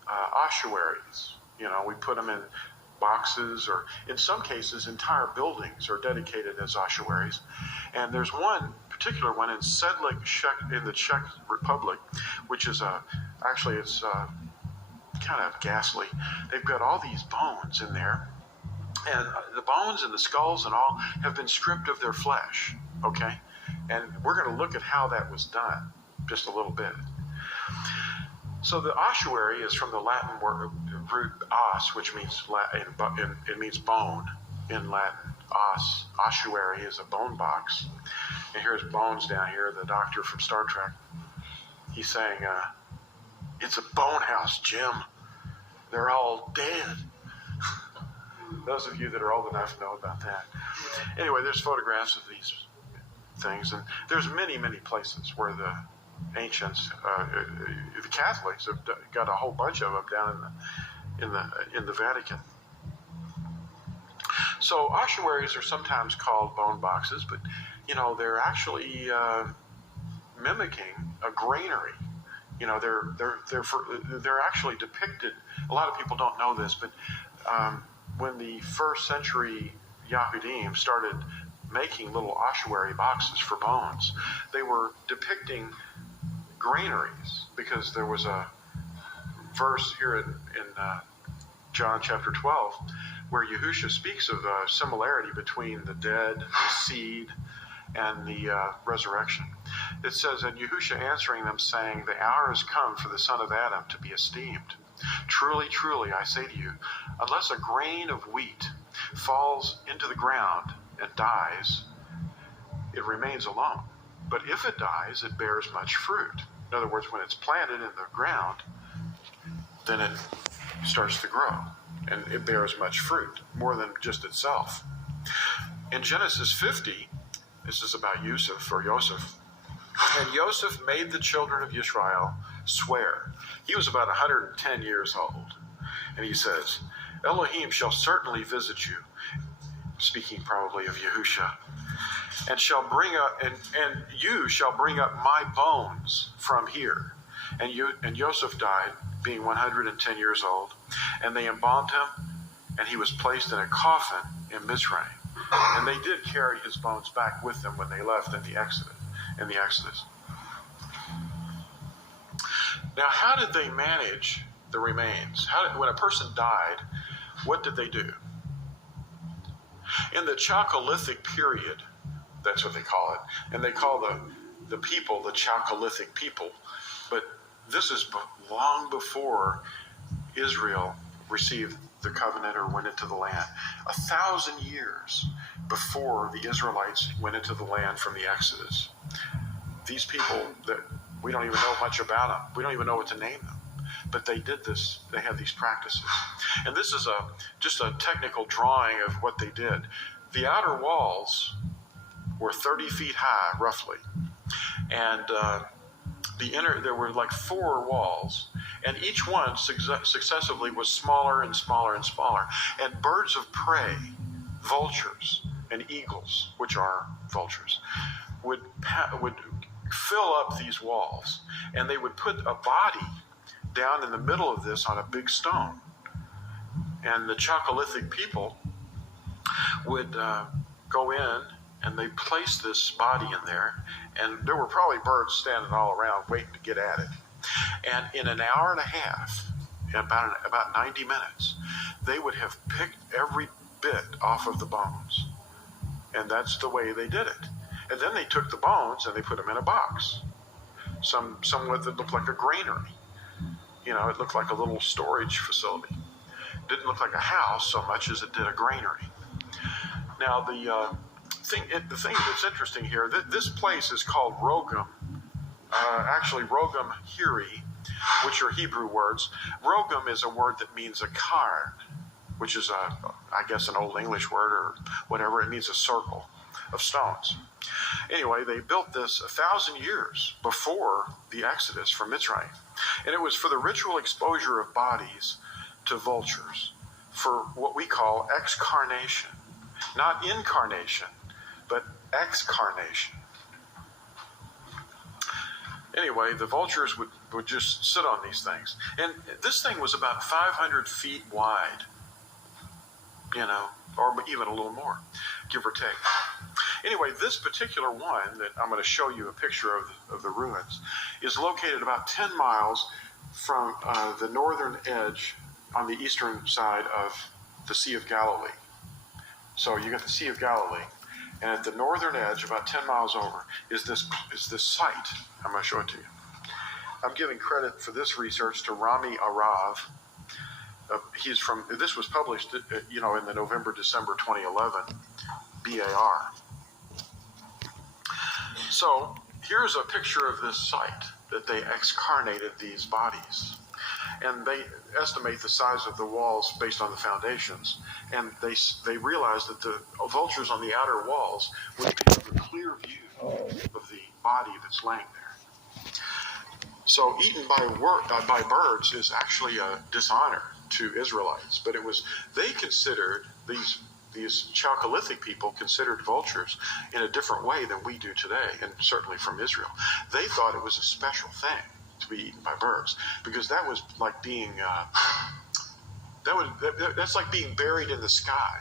ossuaries. We put them in boxes, or in some cases entire buildings are dedicated as ossuaries. And there's one particular one in Sedlik in the Czech Republic, which is actually it's kind of ghastly. They've got all these bones in there, and the bones and the skulls and all have been stripped of their flesh, okay? And we're going to look at how that was done just a little bit. So the ossuary is from the Latin word root os, which means it means bone in Latin. Ossuary is a bone box. And here's Bones down here, the doctor from Star Trek. He's saying, it's a bone house, Jim. They're all dead. Those of you that are old enough know about that. Anyway, there's photographs of these things, and there's many, many places where the ancients, the Catholics, have got a whole bunch of them down in the Vatican. So ossuaries are sometimes called bone boxes, but they're actually mimicking a granary. They're actually depicted. A lot of people don't know this, but when the first century Yahudim started making little ossuary boxes for bones, they were depicting granaries, because there was a verse here in John chapter 12 where Yahuah speaks of a similarity between the dead, the seed, and the resurrection. It says, and Yahuah answering them, saying, the hour has come for the son of Adam to be esteemed. Truly, truly, I say to you, unless a grain of wheat falls into the ground and dies, it remains alone. But if it dies, it bears much fruit. In other words, when it's planted in the ground, then it starts to grow, and it bears much fruit, more than just itself. In Genesis 50, this is about Yusuf, or Joseph. And Joseph made the children of Israel swear. He was about 110 years old. And he says, Elohim shall certainly visit you, speaking probably of Yahuah, and shall bring up, and you shall bring up my bones from here. And Joseph died, being 110 years old, and they embalmed him, and he was placed in a coffin in Mizraim. And they did carry his bones back with them when they left in the Exodus. Now, how did they manage the remains? When a person died, what did they do? In the Chalcolithic period, that's what they call it, and they call the people the Chalcolithic people, but this is long before Israel received the covenant or went into the land. 1,000 years before the Israelites went into the land from the Exodus. These people that we don't even know much about them. We don't even know what to name them. But they did this. They had these practices. And this is just a technical drawing of what they did. The outer walls were 30 feet high, roughly. And there were like 4 walls, and each one successively was smaller and smaller and smaller. And birds of prey, vultures and eagles, which are vultures, would fill up these walls, and they would put a body down in the middle of this on a big stone. And the Chalcolithic people would go in, and they placed this body in there, and there were probably birds standing all around waiting to get at it. And in an hour and a half, about 90 minutes, they would have picked every bit off of the bones. And that's the way they did it. And then they took the bones and they put them in a box. Some with it looked like a granary. It looked like a little storage facility. It didn't look like a house so much as it did a granary. Now, the thing that's interesting here, this place is called Rogam. Actually, Rogam Hiri, which are Hebrew words. Rogam is a word that means a cairn, which is I guess an old English word or whatever. It means a circle. of stones. Anyway, they built this 1,000 years before the Exodus from Mitzrayim. And it was for the ritual exposure of bodies to vultures, for what we call excarnation. Not incarnation, but excarnation. Anyway, the vultures would just sit on these things. And this thing was about 500 feet wide, or even a little more, give or take. Anyway, this particular one that I'm going to show you a picture of the ruins is located about 10 miles from the northern edge on the eastern side of the Sea of Galilee. So you got the Sea of Galilee, and at the northern edge, about 10 miles over, is this site. I'm going to show it to you. I'm giving credit for this research to Rami Arav. This was published, in the November-December 2011 BAR. So here's a picture of this site that they excarnated these bodies. And they estimate the size of the walls based on the foundations. And they realized that the vultures on the outer walls would have a clear view of the body that's laying there. So eaten by birds is actually a dishonor to Israelites. But they considered, these Chalcolithic people considered vultures in a different way than we do today, and certainly from Israel. They thought it was a special thing to be eaten by birds, because that was like being that's like being buried in the sky,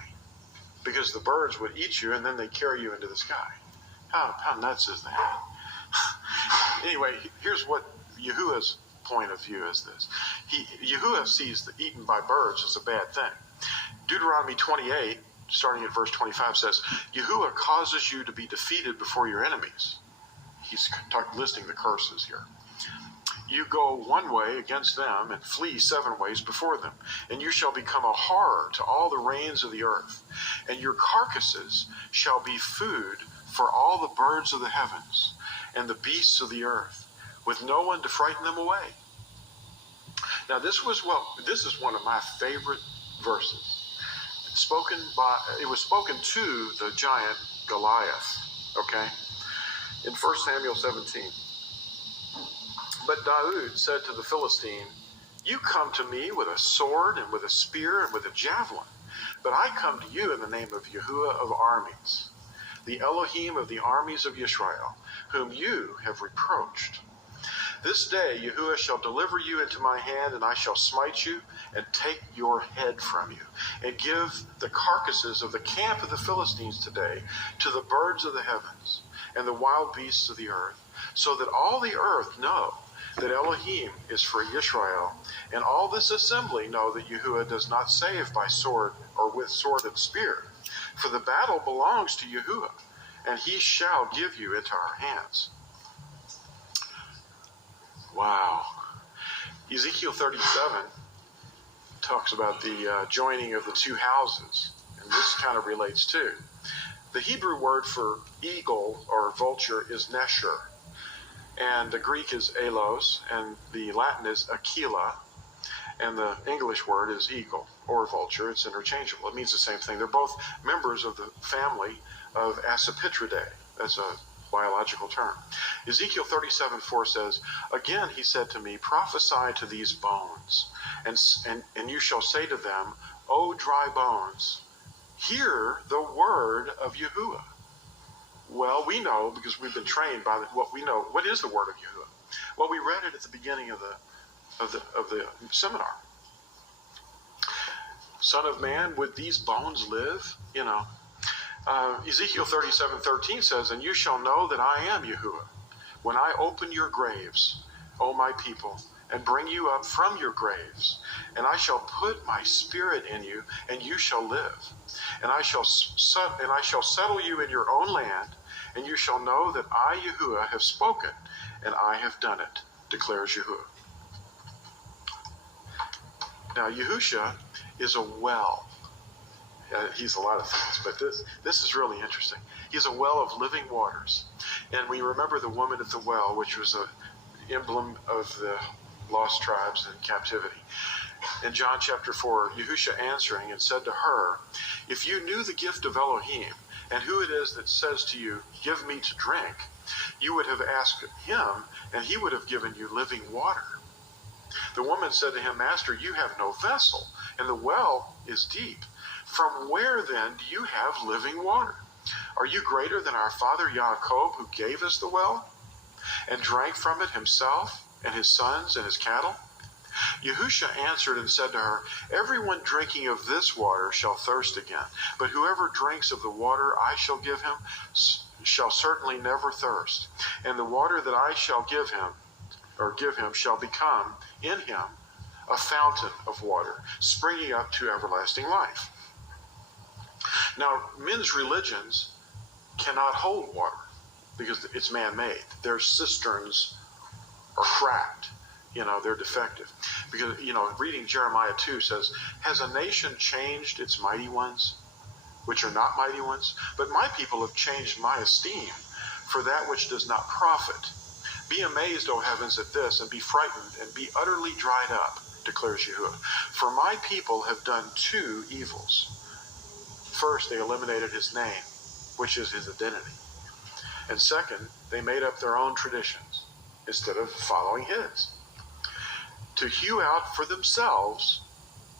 because the birds would eat you and then they carry you into the sky. How nuts is that? Anyway, here's what Yahuah's point of view is this. Yahuah sees the eaten by birds as a bad thing. Deuteronomy 28, starting at verse 25, says, Yahuah causes you to be defeated before your enemies. He's listing the curses here. You go one way against them and flee 7 ways before them, and you shall become a horror to all the reigns of the earth, and your carcasses shall be food for all the birds of the heavens and the beasts of the earth, with no one to frighten them away. Now this is one of my favorite verses. It was spoken to the giant Goliath, okay, in 1 Samuel 17. But Daud said to the Philistine, you come to me with a sword and with a spear and with a javelin, but I come to you in the name of Yahuah of armies, the Elohim of the armies of Israel, whom you have reproached. This day Yahuah shall deliver you into my hand, and I shall smite you and take your head from you, and give the carcasses of the camp of the Philistines today to the birds of the heavens and the wild beasts of the earth, so that all the earth know that Elohim is for Israel, and all this assembly know that Yahuah does not save by sword or with sword and spear. For the battle belongs to Yahuah, and he shall give you into our hands. Wow. Ezekiel 37 talks about the joining of the two houses, and this kind of relates too. The Hebrew word for eagle or vulture is nesher, and the Greek is elos, and the Latin is aquila, and the English word is eagle or vulture. It's interchangeable. It means the same thing. They're both members of the family of Accipitridae. That's a biological term. Ezekiel 37:4 says, again he said to me, prophesy to these bones, and you shall say to them, O dry bones, hear the word of Yahuah. Well, we know, because we've been trained by what we know. What is the word of Yahuah? Well, we read it at the beginning of the seminar. Son of man, would these bones live? Ezekiel 37:13 says, and you shall know that I am Yahuah, when I open your graves, O my people, and bring you up from your graves, and I shall put my spirit in you, and you shall live. And I shall settle you in your own land, and you shall know that I, Yahuah, have spoken, and I have done it, declares Yahuah. Now, Yahusha is a well. He's a lot of things, but this is really interesting. He's a well of living waters. And we remember the woman at the well, which was an emblem of the lost tribes in captivity. In John chapter 4, Yahusha answering and said to her, if you knew the gift of Elohim And who it is that says to you, 'Give me to drink,' you would have asked him, and he would have given you living water." The woman said to him, "Master, you have no vessel, and the well is deep. From where then do you have living water? Are you greater than our father Yaakov, who gave us the well, and drank from it himself, and his sons, and his cattle?" Yahushua answered and said to her, "Everyone drinking of this water shall thirst again, but whoever drinks of the water I shall give him shall certainly never thirst. And the water that I shall give him shall become in him a fountain of water, springing up to everlasting life." Now, men's religions cannot hold water because it's man-made. Their cisterns are cracked. They're defective. Because, reading Jeremiah 2 says, "Has a nation changed its mighty ones, which are not mighty ones? But my people have changed my esteem for that which does not profit. Be amazed, O heavens, at this, and be frightened, and be utterly dried up, declares Yahuah. For my people have done two evils. First, they eliminated his name, which is his identity. And second, they made up their own traditions instead of following his. To hew out for themselves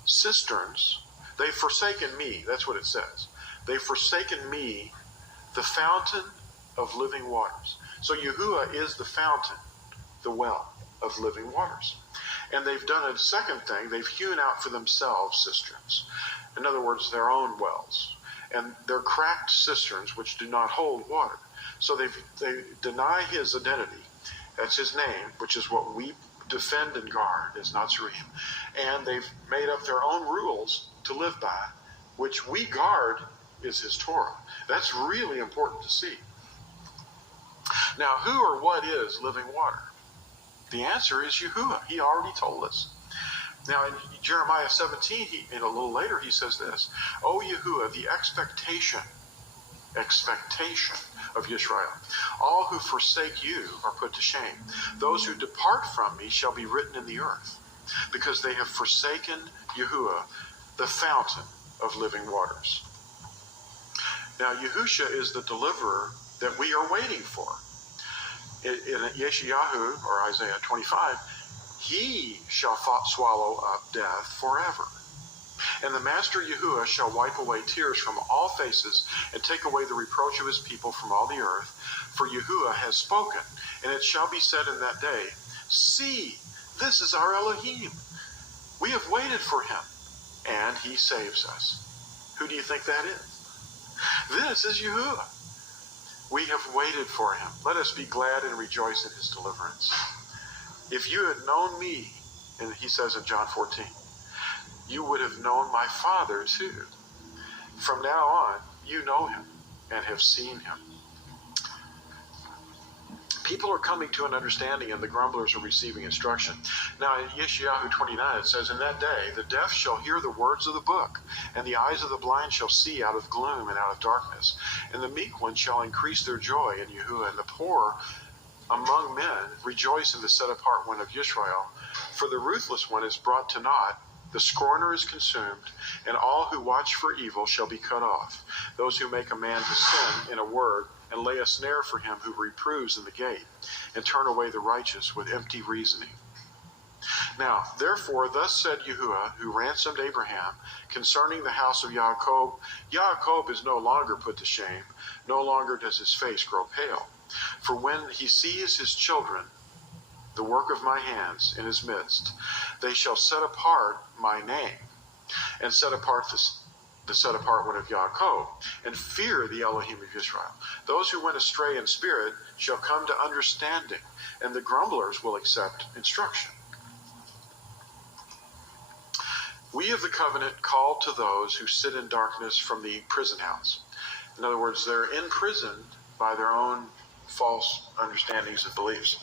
cisterns, they've forsaken me." That's what it says. "They've forsaken me, the fountain of living waters." So Yahuah is the fountain, the well of living waters. And they've done a second thing. They've hewn out for themselves cisterns. In other words, their own wells. And they're cracked cisterns which do not hold water. So they deny his identity. That's his name, which is what we defend and guard as Nazarene. And they've made up their own rules to live by, which we guard is his Torah. That's really important to see. Now, who or what is living water? The answer is Yahuah. He already told us. Now, in Jeremiah 17, a little later, he says this, "O Yahuah, the expectation of Yisrael. All who forsake you are put to shame. Those who depart from me shall be written in the earth, because they have forsaken Yahuah, the fountain of living waters." Now, Yahushua is the deliverer that we are waiting for. In Yeshayahu, or Isaiah 25, he shall swallow up death forever. And the Master Yahuah shall wipe away tears from all faces and take away the reproach of his people from all the earth. For Yahuah has spoken, and it shall be said in that day, "See, this is our Elohim. We have waited for him, and he saves us." Who do you think that is? This is Yahuah. We have waited for him. Let us be glad and rejoice in his deliverance. "If you had known me," and he says in John 14, "you would have known my Father too. From now on, you know him and have seen him." People are coming to an understanding, and the grumblers are receiving instruction. Now, in Yeshayahu 29, it says, "In that day, the deaf shall hear the words of the book, and the eyes of the blind shall see out of gloom and out of darkness. And the meek ones shall increase their joy in Yahuah, and the poor among men rejoice in the set-apart one of Yisrael. For the ruthless one is brought to naught, the scorner is consumed, and all who watch for evil shall be cut off. Those who make a man to sin in a word, and lay a snare for him who reproves in the gate, and turn away the righteous with empty reasoning. Now, therefore, thus said Yahuah, who ransomed Abraham, concerning the house of Yaakov, Yaakov is no longer put to shame, no longer does his face grow pale. For when he sees his children, the work of my hands in his midst, they shall set apart my name, and set apart the set-apart one of Yaakov, and fear the Elohim of Israel. Those who went astray in spirit shall come to understanding, and the grumblers will accept instruction." We of the covenant call to those who sit in darkness from the prison house. In other words, they're imprisoned by their own false understandings and beliefs.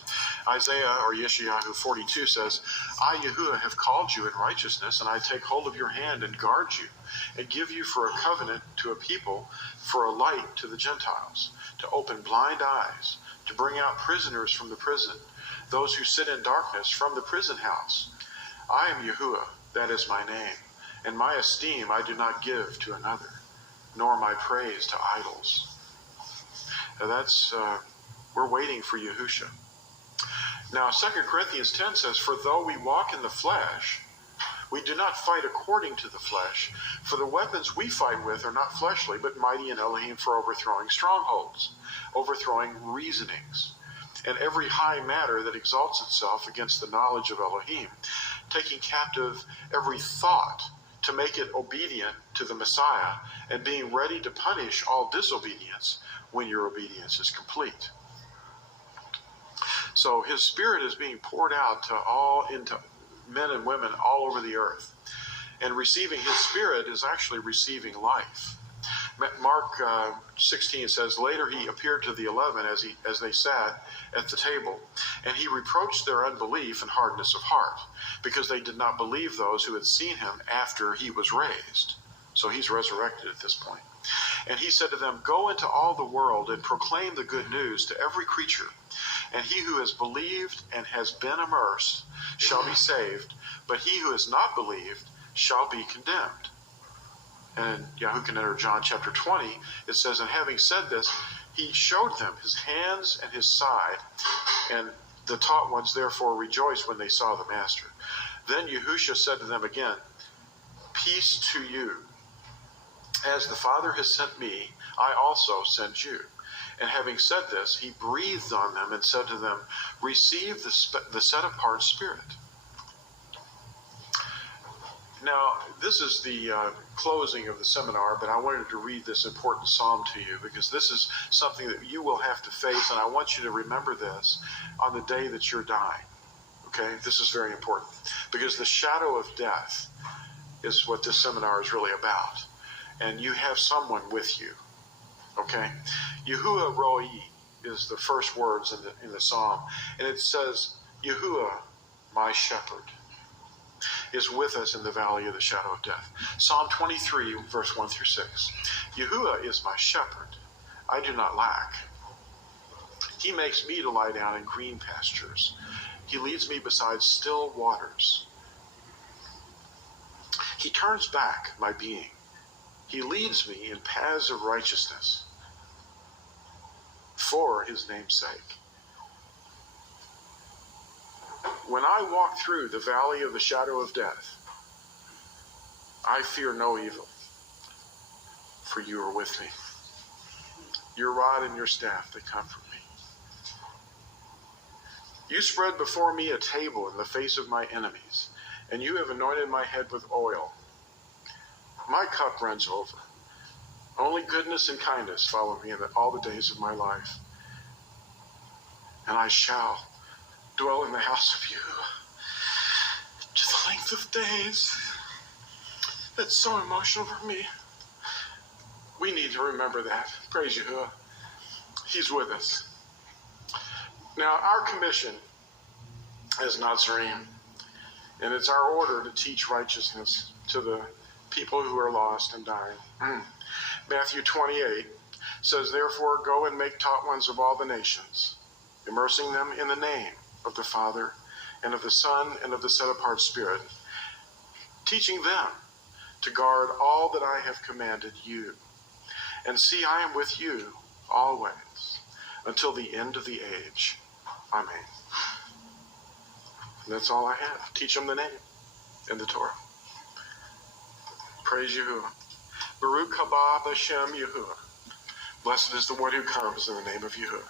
Isaiah, or Yeshayahu 42 says, "I, Yahuah, have called you in righteousness, and I take hold of your hand and guard you, and give you for a covenant to a people, for a light to the Gentiles, to open blind eyes, to bring out prisoners from the prison, those who sit in darkness from the prison house. I am Yahuah, that is my name, and my esteem I do not give to another. nor my praise to idols. And we're waiting for Yahushua. Now, 2 Corinthians 10 says, for though we walk in the flesh, we do not fight according to the flesh, for the weapons we fight with are not fleshly, but mighty in Elohim for overthrowing strongholds, overthrowing reasonings, and every high matter that exalts itself against the knowledge of Elohim, taking captive every thought to make it obedient to the Messiah, and being ready to punish all disobedience when your obedience is complete. So his Spirit is being poured out into men and women all over the earth. And receiving his Spirit is actually receiving life. Mark 16 says, later he appeared to the 11 as they sat at the table, and he reproached their unbelief and hardness of heart, because they did not believe those who had seen him after he was raised. So he's resurrected at this point. And he said to them, go into all the world and proclaim the good news to every creature. And he who has believed and has been immersed shall be saved, but he who has not believed shall be condemned. And in Yahuah can enter John chapter 20, it says, and having said this, he showed them his hands and his side, and the taught ones therefore rejoiced when they saw the Master. Then Yahushua said to them again, peace to you. As the Father has sent me, I also send you. And having said this, he breathed on them and said to them, receive the set-apart Spirit. Now, this is the closing of the seminar, but I wanted to read this important psalm to you, because this is something that you will have to face, and I want you to remember this on the day that you're dying. Okay? This is very important, because the shadow of death is what this seminar is really about. And you have someone with you. Okay? Yahuah Roi is the first words in the psalm. And it says, Yahuah, my shepherd, is with us in the valley of the shadow of death. Psalm 23, verse 1 through 6. Yahuah is my shepherd. I do not lack. He makes me to lie down in green pastures. He leads me beside still waters. He turns back my being. He leads me in paths of righteousness for his name's sake. When I walk through the valley of the shadow of death, I fear no evil, for you are with me. Your rod and your staff, they comfort me. You spread before me a table in the face of my enemies, and you have anointed my head with oil. My cup runs over. Only goodness and kindness follow me all the days of my life. And I shall dwell in the house of you to the length of days. That's so emotional for me. We need to remember that. Praise Yahuah. He's with us. Now, our commission as Nazarene, and it's our order to teach righteousness to the people who are lost and dying. Matthew 28 says, therefore, go and make taught ones of all the nations, immersing them in the name of the Father and of the Son and of the set-apart Spirit, teaching them to guard all that I have commanded you. And see, I am with you always until the end of the age. Amen. And that's all I have. Teach them the name and the Torah. Praise Yahuah. Baruch haba b'shem Yahuah. Blessed is the one who comes in the name of Yahuah.